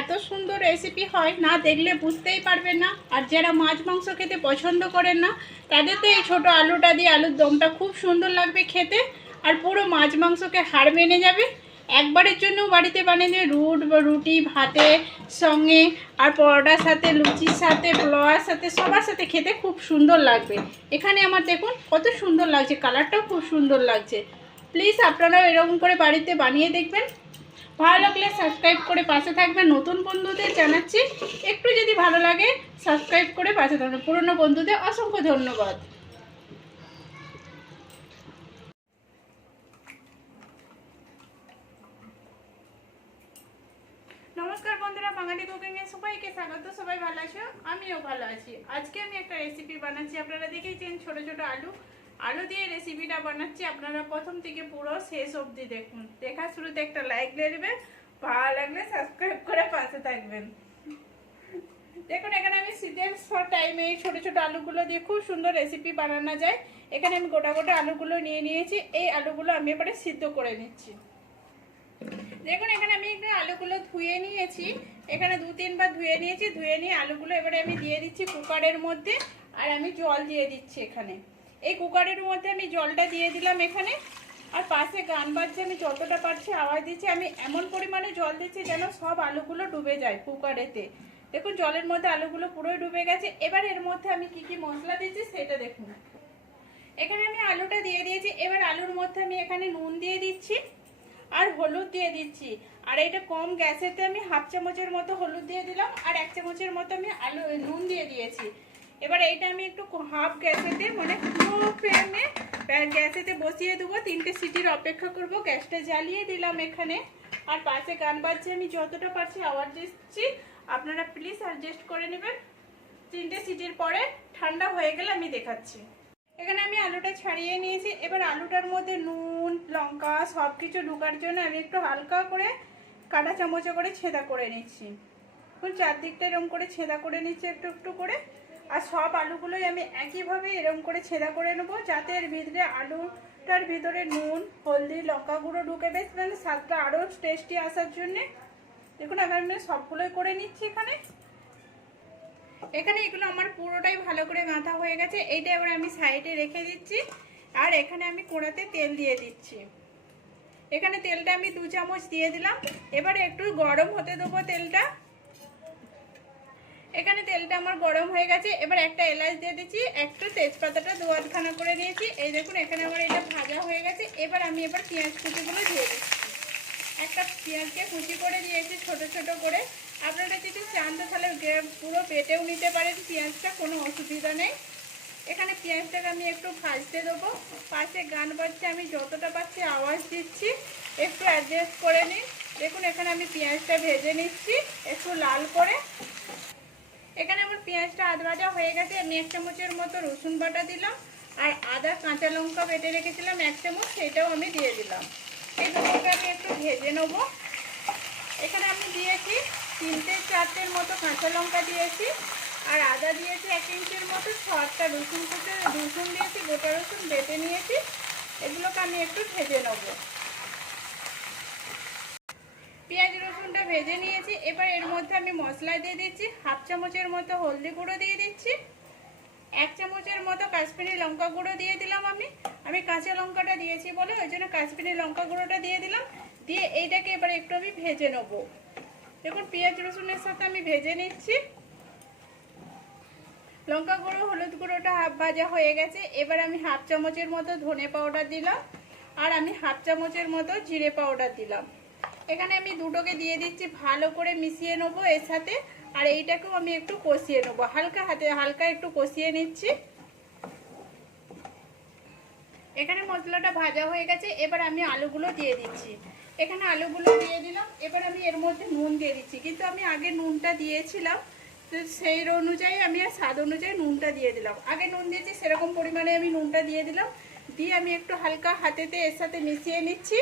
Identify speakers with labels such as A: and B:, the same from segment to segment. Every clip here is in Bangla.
A: এত সুন্দর রেসিপি হয় না দেখলে বুঝতেই পারবেন না। আর যারা মাছ মাংস খেতে পছন্দ করেন না, তাদের তো এই ছোটো আলুটা দিয়ে আলুর দমটা খুব সুন্দর লাগবে খেতে। আর পুরো মাছ মাংসকে হাড় মেনে যাবে। একবারের জন্য বাড়িতে বানিয়ে দিয়ে রুট, রুটি, ভাতে, সঙ্গে, আর পরোটার সাথে, লুচির সাথে, পোলাওয়ার সাথে, সবার সাথে খেতে খুব সুন্দর লাগবে। এখানে আমার দেখুন কত সুন্দর লাগছে কালারটাও খুব সুন্দর লাগছে। প্লিজ আপনারাও এরকম করে বাড়িতে বানিয়ে দেখবেন। ভালো লাগলে সাবস্ক্রাইব করে পাশে থাকবেন। নতুন বন্ধুদের জানাচ্ছি, একটু যদি ভালো লাগে সাবস্ক্রাইব করে পাশে থাকবেন। পুরনো বন্ধুদের অসংখ্য ধন্যবাদ। নমস্কার বন্ধুরা, বাঙালি কুকিংয়ে সবাইকে স্বাগত। সবাই ভালো আছো? আমিও ভালো আছি। আজকে আমি একটা রেসিপি বানাচ্ছি। আপনারা দেখেছেন ছোট ছোট আলু। আলু দিয়ে রেসিপিটা বানাচ্ছি। আপনারা প্রথম থেকে পুরো শেষ অবধি দেখুন। দেখার শুরুতে একটা লাইক দিয়ে দেবেন। ভালো লাগলে সাবস্ক্রাইব করে পাশে থাকবেন। দেখুন, এখানে আমি শীতের টাইমে এই ছোটো ছোটো আলুগুলো দিয়ে খুব সুন্দর রেসিপি বানানো যায়। এখানে আমি গোটা গোটা আলুগুলো নিয়ে নিয়েছি। এই আলুগুলো আমি এবারে সিদ্ধ করে নিচ্ছি। দেখুন, এখানে আমি একটু আলুগুলো ধুয়ে নিয়েছি। এখানে দু তিনবার ধুয়ে নিয়েছি। ধুয়ে নিয়ে আলুগুলো এবারে আমি দিয়ে দিচ্ছি কুকারের মধ্যে। আর আমি জল দিয়ে দিচ্ছি এখানে। এই কুকারের মধ্যে আমি জলটা দিয়ে দিলাম এখানে। আর পাশে গান বাজছে, আমি যতটা পারছি আওয়াজ দিচ্ছি। আমি এমন পরিমাণে জল দিচ্ছি যেন সব আলুগুলো ডুবে যায় কুকারেতে। দেখুন, জলের মধ্যে আলুগুলো পুরোই ডুবে গেছে। এবার এর মধ্যে আমি কি কি মশলা দিচ্ছি সেটা দেখুন। এখানে আমি আলুটা দিয়ে দিয়েছি। এবার আলুর মধ্যে আমি এখানে নুন দিয়ে দিচ্ছি আর হলুদ দিয়ে দিচ্ছি। আর এটা কম গ্যাসেতে আমি হাফ চামচের মতো হলুদ দিয়ে দিলাম। আর এক চামচের মতো আমি আলু, নুন দিয়ে দিয়েছি। এবার এইটা আমি একটু হাফ গ্যাসেতে মানে পুরো ফ্লেমে গ্যাসেতে বসিয়ে দেবো। তিনটে সিটির অপেক্ষা করব। গ্যাসটা জ্বালিয়ে দিলাম এখানে। আর পাশে গান বাজছে, আমি যতটা পারছি আওয়াজ দিচ্ছি। আপনারা প্লিজ অ্যাডজাস্ট করে নেবেন। তিনটে সিটির পরে ঠান্ডা হয়ে গেলে আমি দেখাচ্ছি। এখানে আমি আলুটা ছাড়িয়ে নিয়েছি। এবার আলুটার মধ্যে নুন, লঙ্কা সব কিছু ঢোকার জন্য আমি একটু হালকা করে কাটা চামচে করে ছেদা করে নিচ্ছি। চারদিকটা এরকম করে ছেদা করে নিচ্ছি একটু একটু করে। আর সব আলুগুলোই আমি একইভাবে এরকম করে ছেদা করে নেব, যাতে এর ভিতরে আলুটার ভিতরে নুন, হলদি, লঙ্কা গুঁড়ো ঢুকে বেশ মানে স্বাদটা আরও টেস্টি আসার জন্যে। দেখুন, আমি আমি সবগুলোই করে নিচ্ছি এখানে। এখানে এগুলো আমার পুরোটাই ভালো করে গাঁথা হয়ে গেছে, এইটা এবার আমি সাইডে রেখে দিচ্ছি। আর এখানে আমি কোড়াতে তেল দিয়ে দিচ্ছি। এখানে তেলটা আমি দু চামচ দিয়ে দিলাম। এবারে একটু গরম হতে দেবো তেলটা। এখানে তেলটা আমার গরম হয়ে গেছে। এবার একটা এলাচ দিয়ে দিচ্ছি, একটু তেজপাতাটা দু আধখানা করে নিয়েছি। এই দেখুন, এখানে আমার এটা ভাজা হয়ে গেছে। এবার আমি এবার পেঁয়াজ কুচিগুলো দিয়ে দিচ্ছি। একটা পেঁয়াজকে কুচি করে দিয়েছি ছোট ছোট করে। আপনারা যদি চান তো তাহলে পুরো পেটেও নিতে পারেন, পেঁয়াজটা কোনো অসুবিধা নেই। এখানে পেঁয়াজটাকে আমি একটু ভাজতে দেবো। পাশে গান বাজছে, আমি যতটা পাচ্ছি আওয়াজ দিচ্ছি। একটু অ্যাডজাস্ট করে নিন। দেখুন, এখানে আমি পেঁয়াজটা ভেজে নিচ্ছি, একটু লাল করে। এখানে আমার পেঁয়াজটা আধ ভাজা হয়ে গেছে। আমি এক চামচের মতো রসুন বাটা দিলাম আর আদা কাঁচা লঙ্কা বেটে রেখেছিলাম এক চামচ, সেটাও আমি দিয়ে দিলাম। এই দুটোকে আমি একটু ভেজে নেব। এখানে আমি দিয়েছি তিনটে চারটের মতো কাঁচা লঙ্কা দিয়েছি আর আদা দিয়েছি এক ইঞ্চির মতো ছটা রসুন কুচে, রসুন দিয়েছি, গোটা রসুন বেটে নিয়েছি। এগুলোকে আমি একটু ভেজে নেব। পেঁয়াজ রসুনটা ভেজে নিয়েছি। এবার এর মধ্যে আমি মশলা দিয়ে দিচ্ছি। হাফ চামচের মতো হলদি গুঁড়ো দিয়ে দিচ্ছি। এক চামচের মতো কাশ্মীরি লঙ্কা গুঁড়ো দিয়ে দিলাম আমি। আমি কাঁচা লঙ্কাটা দিয়েছি বলে ওই জন্য কাশ্মীরি লঙ্কা গুঁড়োটা দিয়ে দিলাম। দিয়ে এইটাকে এবার একটু আমি ভেজে নেব। দেখুন, পেঁয়াজ রসুনের সাথে আমি ভেজে নিচ্ছি। লঙ্কা গুঁড়ো, হলুদ গুঁড়োটা হাফ ভাজা হয়ে গেছে। এবার আমি হাফ চামচের মতো ধনে পাউডার দিলাম। আর আমি হাফ চামচের মতো জিরে পাউডার দিলাম। এখানে আমি দুটোকে দিয়ে দিচ্ছি, ভালো করে মিশিয়ে নেব এর সাথে, আর এইটাকেও আমি একটু কষিয়ে নেব। হালকা হাতে, হালকা একটু কষিয়ে নিচ্ছি। এখানে মশলাটা ভাজা হয়ে গেছে, এবার আমি আলুগুলো দিয়ে দিচ্ছি। এখানে আলুগুলো দিয়ে দিলাম, এবার আমি এর মধ্যে নুন দিয়ে দিচ্ছি। কিন্তু আমি আগে নুনটা দিয়েছিলাম, তো সেই অনুযায়ী আমি আর স্বাদ অনুযায়ী নুনটা দিয়ে দিলাম। আগে নুন দিয়েছি, সেরকম পরিমাণে আমি নুনটা দিয়ে দিলাম। দিয়ে আমি একটু হালকা হাতেতে এর সাথে মিশিয়ে নিচ্ছি।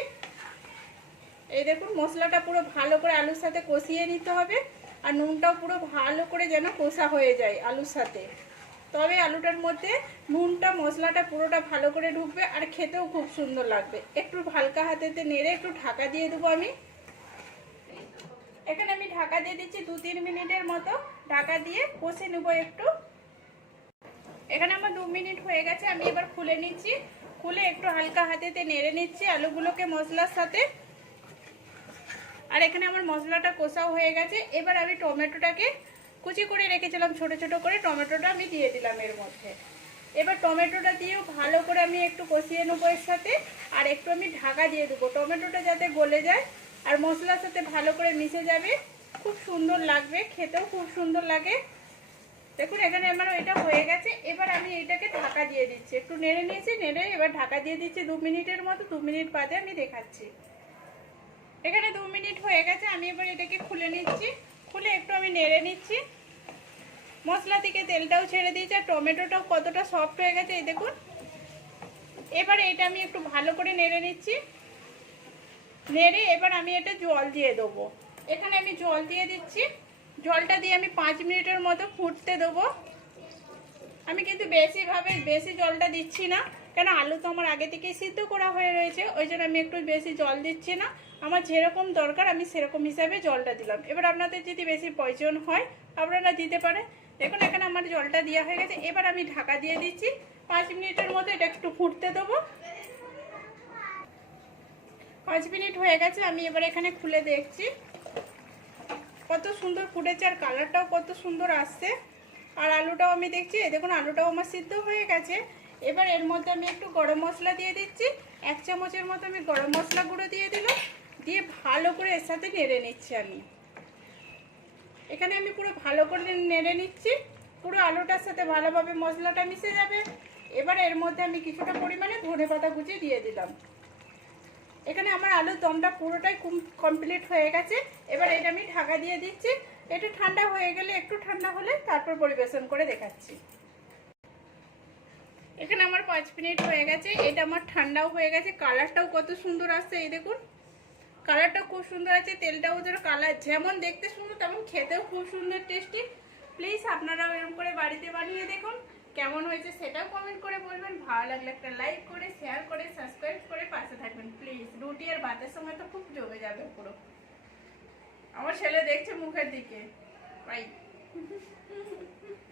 A: এই দেখুন, মশলাটা পুরো ভালো করে আলুর সাথে কষিয়ে নিতে হবে আর নুনটাও পুরো ভালো করে যেন কষা হয়ে যায় আলুর সাথে। তবে আলুটার মধ্যে নুনটা, মশলাটা পুরোটা ভালো করে ঢুকবে আর খেতেও খুব সুন্দর লাগবে। একটু হালকা হাতেতে নেড়ে একটু ঢাকা দিয়ে দেবো আমি। এখানে আমি ঢাকা দিয়ে দিচ্ছি দু তিন মিনিটের মতো। ঢাকা দিয়ে কষে নেব একটু। এখানে আমার দু মিনিট হয়ে গেছে, আমি এবার খুলে নিচ্ছি। খুলে একটু হালকা হাতেতে নেড়ে নিচ্ছি আলুগুলোকে মশলার সাথে। আর এখানে আমার মশলাটা কষাও হয়ে গেছে। এবার আমি টমেটোটাকে কুচি করে রেখেছিলাম, ছোট ছোট করে। টমেটোটা আমি দিয়ে দিলাম এর মধ্যে। এবার টমেটোটা দিয়েও ভালো করে আমি একটু কষিয়ে নেব এর সাথে। আর একটু আমি ঢাকা দিয়ে দেবো। টমেটোটা যাতে গলে যায় আর মশলার সাথে ভালো করে মিশে যাবে, খুব সুন্দর লাগবে, খেতেও খুব সুন্দর লাগে। দেখুন, এখানে আমার এটা হয়ে গেছে। এবার আমি এটাকে ঢাকা দিয়ে দিচ্ছি। একটু নেড়ে নিয়েছি, নেড়ে এবার ঢাকা দিয়ে দিচ্ছি দু মিনিটের মতো। দু মিনিট বাদে আমি দেখাচ্ছি। এখানে দু মিনিট হয়ে গেছে, আমি এবার এটাকে খুলে নিচ্ছি। খুলে একটু আমি নেড়ে নিচ্ছি। মশলা থেকে তেলটাও ছেড়ে দিয়েছি, আর টমেটোটাও কতটা সফট হয়ে গেছে, এই দেখুন। এবার এটা আমি একটু ভালো করে নেড়ে নিচ্ছি। নেড়ে এবার আমি এটা জল দিয়ে দেবো। এখানে আমি জল দিয়ে দিচ্ছি। জলটা দিয়ে আমি পাঁচ মিনিটের মতো ফুটতে দেবো। আমি কিন্তু বেশিভাবে, বেশি জলটা দিচ্ছি না, কেন আলু তো আমার আগে থেকেই সিদ্ধ করা হয়ে রয়েছে, ওই জন্য আমি একটু বেশি জল দিচ্ছি না। আমার যেরকম দরকার, আমি সেরকম হিসাবে জলটা দিলাম। এবার আপনাদের যদি বেশি প্রয়োজন হয়, আপনারা দিতে পারেন। দেখুন, এখানে আমার জলটা দেওয়া হয়ে গেছে। এবার আমি ঢাকা দিয়ে দিচ্ছি। পাঁচ মিনিটের মতো এটা একটু ফুটতে দেবো। পাঁচ মিনিট হয়ে গেছে, আমি এবার এখানে খুলে দেখছি। কত সুন্দর ফুটেছে আর কালারটাও কত সুন্দর আসছে। আর আলুটাও আমি দেখছি দেখুন, আলুটাও আমার সিদ্ধ হয়ে গেছে। এবার এর মধ্যে আমি একটু গরম মশলা দিয়ে দিচ্ছি। এক চামচের মতো আমি গরম মশলা গুঁড়ো দিয়ে দিলাম। দিয়ে ভালো করে এর সাথে নেড়ে নিচ্ছি আমি। এখানে আমি পুরো ভালো করে নেড়ে নিচ্ছি। পুরো আলুটার সাথে ভালোভাবে মশলাটা মিশে যাবে। এবার এর মধ্যে আমি কিছুটা পরিমাণে ধনে পাতা কুচি দিয়ে দিলাম। এখানে আমার আলুর দমটা পুরোটাই কমপ্লিট হয়ে গেছে। এবার এটা আমি ঢাকা দিয়ে দিচ্ছি। এটা ঠান্ডা হয়ে গেলে একটু ঠান্ডা হলে তারপর পরিবেশন করে দেখাচ্ছি। এখানে আমার পাঁচ মিনিট হয়ে গেছে। এটা আমার ঠান্ডাও হয়ে গেছে। কালারটাও কত সুন্দর আসছে, এই দেখুন। কালারটাও খুব সুন্দর আছে, তেলটাও ওদের কালার যেমন দেখতে সুন্দর, তেমন খেতেও খুব সুন্দর টেস্টি প্লিজ আপনারাও এরকম করে বাড়িতে বানিয়ে দেখুন, কেমন হয়েছে সেটাও কমেন্ট করে বলবেন। ভালো লাগলে একটা লাইক করে শেয়ার করে সাবস্ক্রাইব করে পাশে থাকবেন। প্লিজ রুটি আর ভাতের সময় তো খুব জমে যাবে পুরো। আমার ছেলে দেখছে মুখের দিকে। বাই